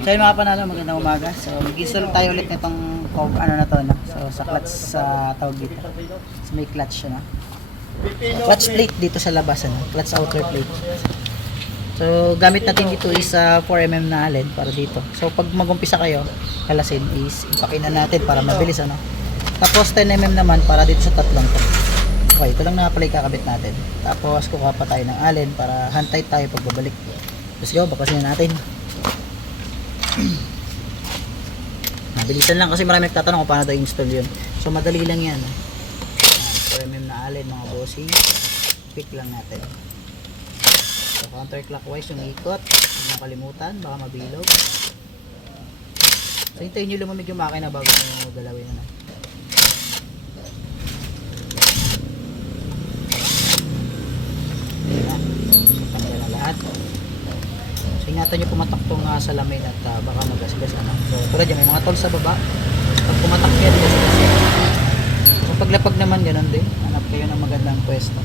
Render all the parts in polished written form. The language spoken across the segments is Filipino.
So yun mga panalo, magandang umaga. So mag-install tayo ulit nitong ano na to, no? So sa clutch sa tawag dito. So may clutch siya, no? So, clutch plate dito sa labas, ano? Clutch outer plate. So gamit natin dito is 4mm na allen para dito. So pag mag-umpisa kayo, kalasin is ipakinan natin para mabilis, ano? Tapos 10mm naman para dito sa tatlong to. Okay, ito lang na pala ikakabit natin. Tapos kukuha pa tayo ng allen para hand tight tayo pag babalik. Let's go, baklasin na natin. Mabilisan lang kasi marami nagtatanong kung paano tayo install yun. So madali lang yan. 4mm na allen mga bossing. Pick lang natin. So counterclockwise yung ikot. Huwag nang kalimutan, baka mabilog. So hintayin nyo lumamig yung makina bago nyo galawin. Ano. Ayan na. So tanggal na lahat. So ingatan nyo pumatak tong salamin at baka magasgas. Ano. So tulad yan, may mga tools sa baba. Pag pumatak yan, gasgas yan. So paglapag naman ganun din. Hanap kayo ng magandang pwesto.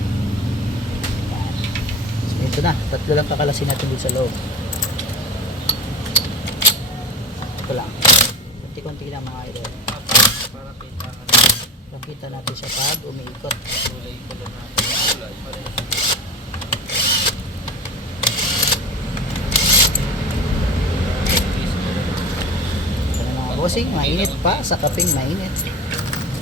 So ito na, tatlo lang kakalasin natin dito sa loob. Ito lang. Kunti-kunti lang mga idol. Pakita natin siya pag umiikot. Bossing, mainit pa, sa kaping mainit.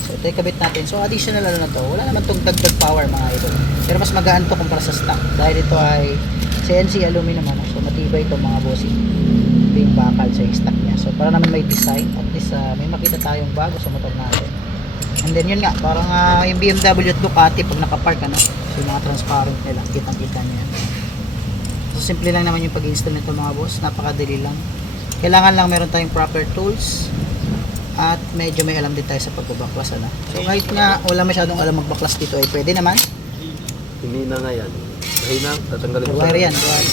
So ito yung kabit natin. So additional na to, wala naman tong dagdag power mga idol, pero mas magaan to kumpara sa stock dahil ito ay CNC aluminum, ano? So matibay ito mga bossing. Ito yung bakal sa stock niya. So para naman may design, at least may makita tayong bago sa motor natin. And then yun nga, parang yung BMW at Ducati pag nakapark, ano? So yung mga transparent nila, kitang kita nyo yan. So simple lang naman yung pag-install nito mga boss, napakadali lang. Kailangan lang meron tayong proper tools at medyo may alam din tayo sa pagbabaklas, ano? So kahit nga wala masyadong alam magbaklas dito ay pwede naman. Hindi na nga yan. Mahina, tatanggalin ko. Wire yan, wire.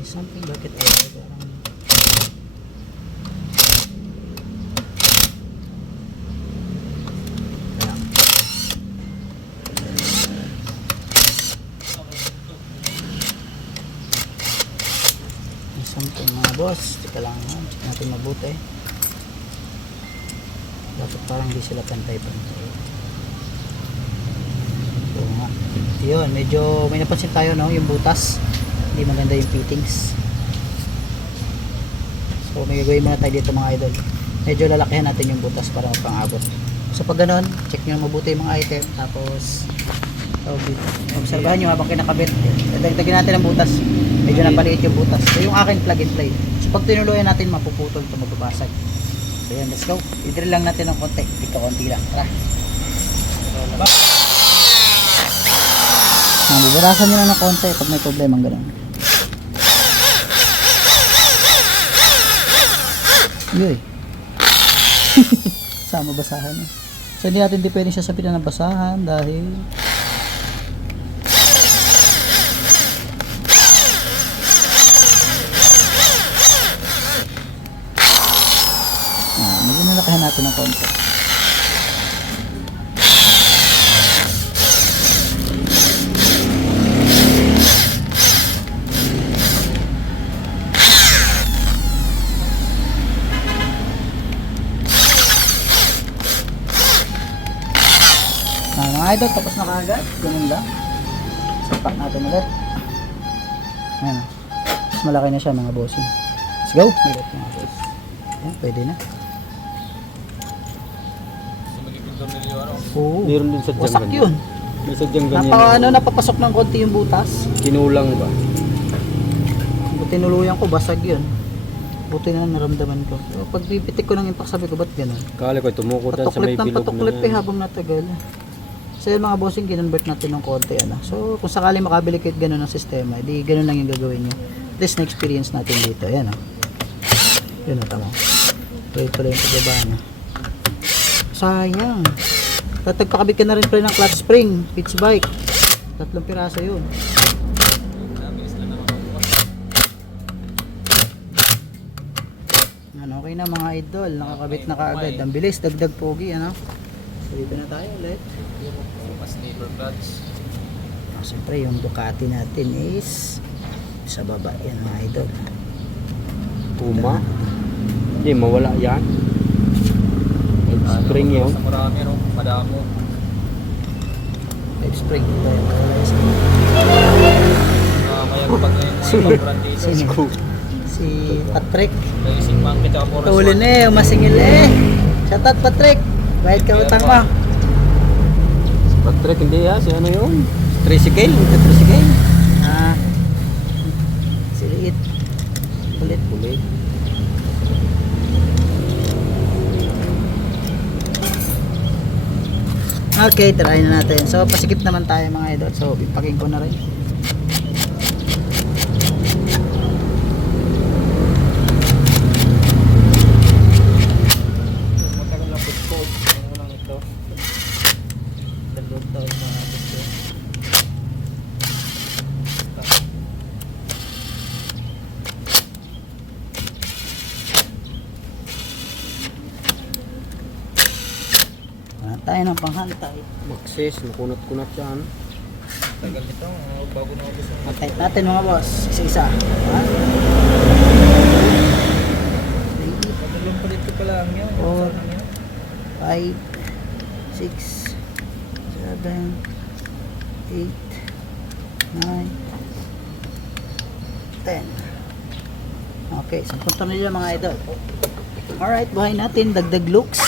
So, something bakit something mga boss, teka lang ha, check natin mabuti. Dapat parang hindi sila pantay-pantay. So nga, yun, medyo may napansin tayo, no, yung butas hindi maganda yung fittings. So may gagawin muna tayo dito mga idol, medyo lalakihan natin yung butas para mapang-abot. So pag ganon, check nyo mabuti yung mga item, tapos obserbahan nyo habang kinakabit. Dagdagan natin ang butas, medyo napaliit yung butas. So yung akin plug and play, so pag tinuluyan natin mapuputol ito, magbabasag. So yan, let's go, i-drill lang natin ng konti, dito konti lang, tara. Buburasan nyo lang ng konti pag may problema ang gano'n. Yoy. Sama basahan eh. So hindi natin depende siya sa pila ng basahan dahil medyo nalakahan natin ng konti. Mga idol, tapos na kaagad. Ganun lang. Sapak natin ulit. Ayan. Mas malaki na siya mga bossing. Let's go. Ulit mga boss. Ayan, pwede na. Oo. Meron din sa dyan Wasak ganyan. yun. May sadyang ganyan. Napapasok ng konti yung butas. Kinulang ba? Kung tinuluyan ko, basag yun. Buti na naramdaman ko. So, pag pipitik ko ng impact, sabi ko, ba't ganun? Kala ko tumukot sa may Patuklip ng bilog patuklip na yan. habang natagal. So yun mga bossing, kinonvert natin ng konti, ano. So kung sakali makabili kayo ganun ng sistema, edi ganun lang yung gagawin nyo. At least na-experience natin dito. Ayan, o. Yun, o, tama. Tuloy-tuloy yung pagbaba, no. Sayang. Tatagpakabit ka na rin pala ng clutch spring, pitch bike. 3 piraso yun. Ano, okay Okay na mga idol, nakakabit na kaagad. Ang bilis, dagdag pogi, ano? So dito na tayo ulit. Mas neighbor clutch. Siyempre yung Ducati natin is sa baba yan mga idol. Puma. Hindi, mawala yan. Spring yun. Sa marami, no? Madamo. Live spring. Mayagpag na yung mga ibang dito. Sino? Si Patrick. Racing monkey tsaka forest Tuhuli na eh, umasingil eh. Shout out Patrick. Bayad ka utang mo. Patrick, hindi yan. Si ano yun? Tricycle. Tricycle. Ah. Si Liit. Ulit. Ulit. Okay, try na natin. So, pasikip naman tayo mga idol. So, ipaking ko na rin. Matagal lang put-put. Ano lang ito? Dalawang taon na natin ito. Tayo ng panghantay. Maxis, makunat-kunat yan. Tagal nito. Bago na ako sa Patay natin mga boss. Isa-isa. Ha? dalawang palito pa lang yun. Four. Saan lang yun? 5, 6, 7, 8, 9, 10. Okay, 10 tornilyo mga idol. Alright, buhay natin. Dagdag looks.